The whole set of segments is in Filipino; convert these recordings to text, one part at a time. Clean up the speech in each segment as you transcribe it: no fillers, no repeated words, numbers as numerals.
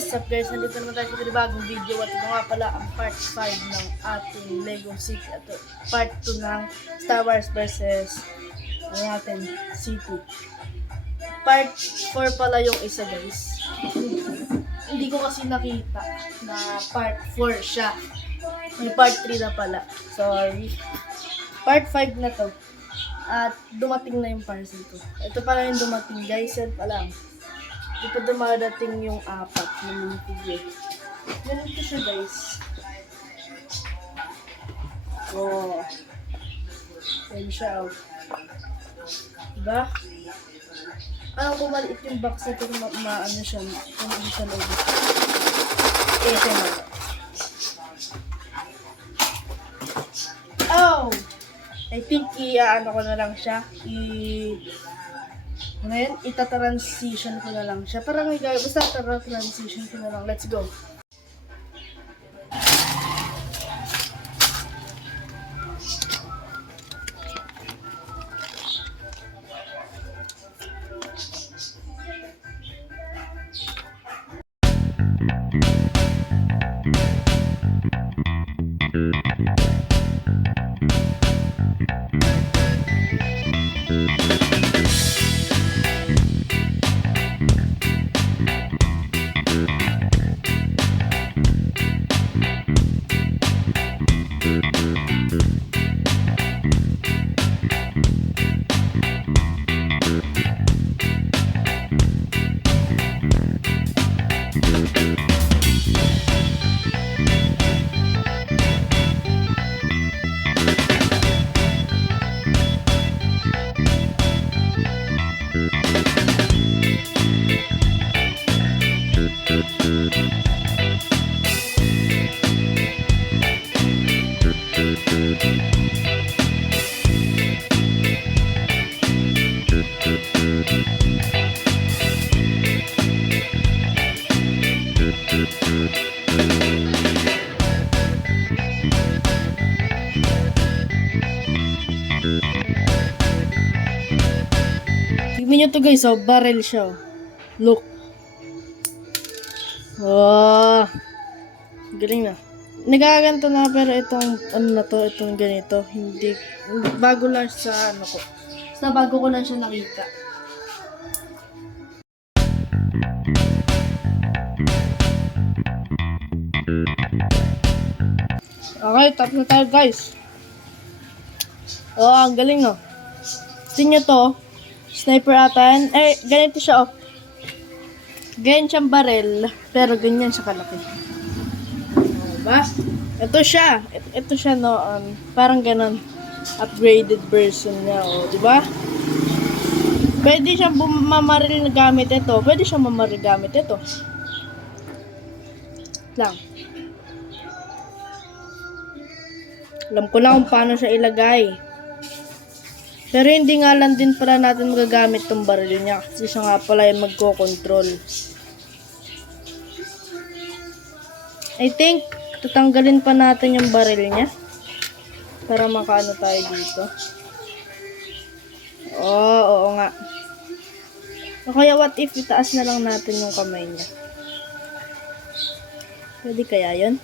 What's up guys? Nandito naman tayo sa panibagong video at ito nga pala ang part 5 ng ating Lego City at part 2 ng Star Wars versus natin City. Part 4 pala yung isa guys. Hindi ko kasi nakita na part 4 siya. May part 3 na pala. Sorry. Part 5 na to. At dumating na yung parcel ko. Ito pala yung dumating guys. Yan pa lang. Di pa dumadating yung 4 na minifigure. Ganito siya guys. Oh. Yan siya oh. Diba? Kung maliit yung box na ito, ano siya, hindi siya loob. Siya na. Oh! I think ano ko na lang siya. Ngayon, ita-transition ko na lang siya. Parang may gagawin. Basta transition ko na lang. Let's go. Tignan nyo to guys, oh, barrel siya. Oh. Look. Oh. Galing na. Nagaganto na pero itong ano na to, itong ganito, hindi bago lang sa ano ko. Basta bago ko lang siya nakita. Okay, tapos na tayo guys. Oh, ang galing no. Tingnan nyo to. Sniper ata yan. Ganito siya, oh. Ganyan siyang barrel, pero ganyan siya kalaki. Diba? Ito siya. Ito siya, no. Parang ganon. Upgraded version niya, oh. Diba? Pwede siyang mamaril na gamit ito. Pwede siyang mamaril gamit ito. Lang. Alam ko lang kung paano siya ilagay. Pero hindi nga lang din pala natin magagamit tong baril niya kasi siya nga pala yung magko-control. I think tatanggalin pa natin yung baril niya para makaano tayo dito. Oo nga. O kaya what if itaas na lang natin yung kamay niya? Pwede kaya yun?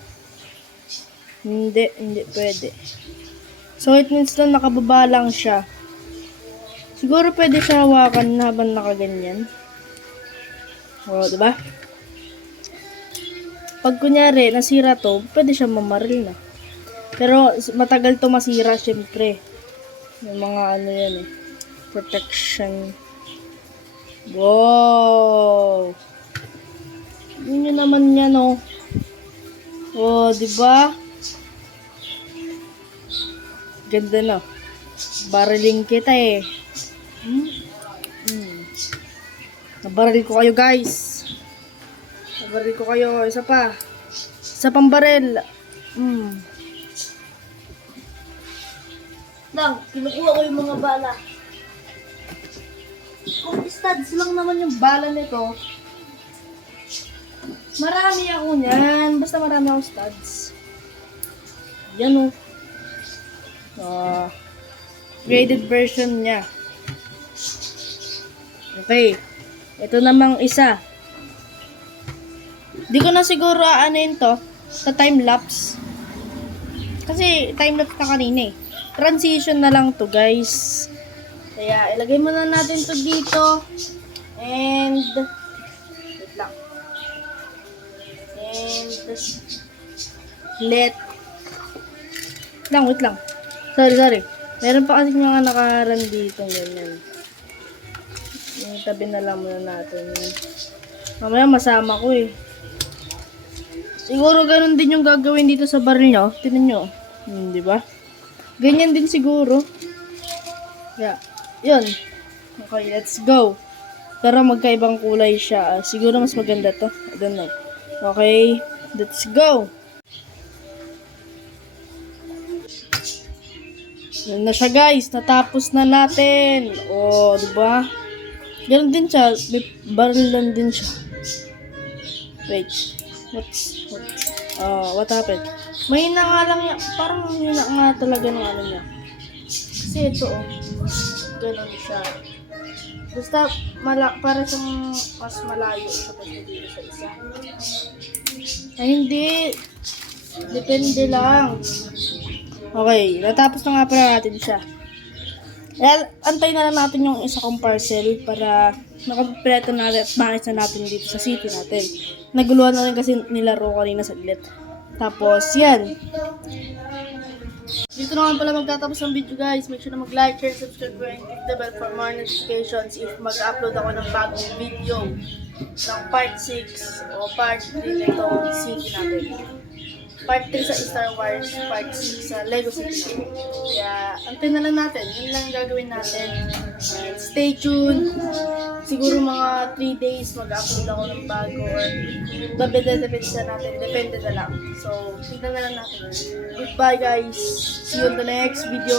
Hindi pwede. So it means na nakababa lang siya. Siguro pwede siya hawakan habang nakaganyan. O, diba? Pag kunyari, nasira to, pwede siya mamaril na. Pero matagal to masira, syempre. Yung mga ano yan eh. Protection. Wow! Yun naman yan oh. O, diba? Ganda na. Bariling kita eh. Nabaril ko kayo guys. Nabaril ko kayo. Isa pa. Isa pang baril. Lang, kinukuha ko yung mga bala. Kung studs lang naman yung bala nito, marami ako niyan. Basta marami akong studs. Yan o. Graded version niya. Okay. Ito namang isa. Di ko na siguro aanin to sa time-lapse. Kasi time-lapse na kanina eh. Transition na lang to guys. Kaya ilagay muna natin to dito. And wait lang. And wait lang. Sorry. Meron pa kasi mga nakaran dito ganyan. Yung tabi na lang muna natin. Mamaya masama ko eh. Siguro ganun din yung gagawin dito sa baril nyo. Tingnan nyo. Di ba? Ganyan din siguro. Yeah. Yun. Okay, let's go. Pero magkaibang kulay siya. Siguro mas maganda to. I don't know. Okay, let's go. Yan na siya guys. Natapos na natin. Oh, di ba? Ganun din siya. May baril lang din siya. Wait. What happened? Mahina nga lang yan. Parang mahina nga talaga ng ano niya. Kasi ito ganun siya. Basta para siyang mas malayo siya kasi dito sa isa. Ay hindi. Depende lang. Okay, natapos na nga pala natin siya. Antay na lang natin yung isa kong parcel para makapipreto natin at makis na natin dito sa city natin. Naguluhan na rin kasi nilaro kanina saglit. Tapos, yan. Dito naman pala magtatapos ang video guys. Make sure na mag-like, share, subscribe, and click the bell for more notifications if mag-upload ako ng bagong video ng part 6 o part 3 nito city natin. Part 3 sa Star Wars, part 6 sa Lego City. Kaya, antay na lang natin. Yun lang yung gagawin natin. And stay tuned. Siguro mga 3 days mag-upload ako ng bago or depende sa natin. Depende na lang. So, tignan na lang natin. Goodbye guys. See you on the next video.